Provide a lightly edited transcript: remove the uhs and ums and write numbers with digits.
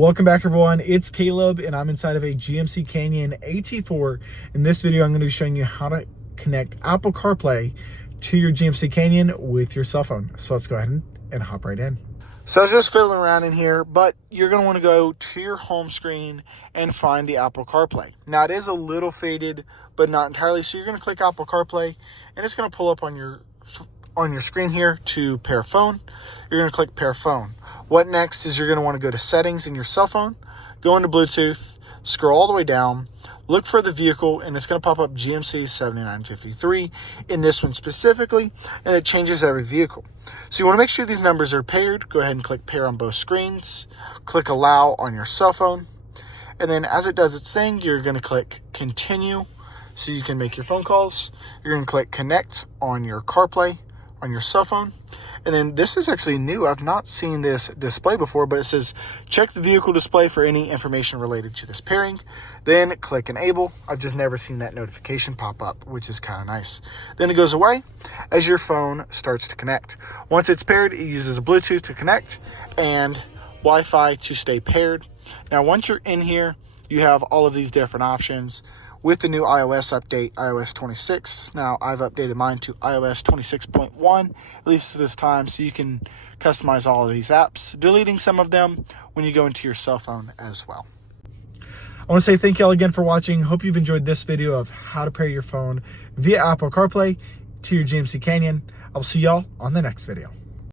Welcome back, everyone. It's Caleb, and I'm inside of a GMC Canyon AT4. In this video, I'm going to be showing you how to connect Apple CarPlay to your GMC Canyon with your cell phone. So let's go ahead and hop right in. So I was just fiddling around in here, but you're going to want to go to your home screen and find the Apple CarPlay. Now, it is a little faded, but not entirely. So you're going to click Apple CarPlay, and it's going to pull up on your screen here to pair phone. You're going to click pair phone. What next is you're going to want to go to settings in your cell phone, go into Bluetooth, scroll all the way down, look for the vehicle, and it's going to pop up GMC 7953 in this one specifically, and it changes every vehicle. So you want to make sure these numbers are paired. Go ahead and click pair on both screens, click allow on your cell phone, and then as it does its thing, you're going to click continue so you can make your phone calls. You're going to click connect on your CarPlay on your cell phone. And then this is actually new. I've not seen this display before, but it says check the vehicle display for any information related to this pairing. Then click enable. I've just never seen that notification pop up, which is kind of nice. Then it goes away as your phone starts to connect. Once it's paired, it uses Bluetooth to connect and Wi-Fi to stay paired. Now, once you're in here, you have all of these different options. With the new iOS update, iOS 26, now I've updated mine to iOS 26.1, at least this time, so you can customize all of these apps, deleting some of them when you go into your cell phone as well. I want to say thank you all again for watching. Hope you've enjoyed this video of how to pair your phone via Apple CarPlay to your GMC Canyon. I'll see y'all on the next video.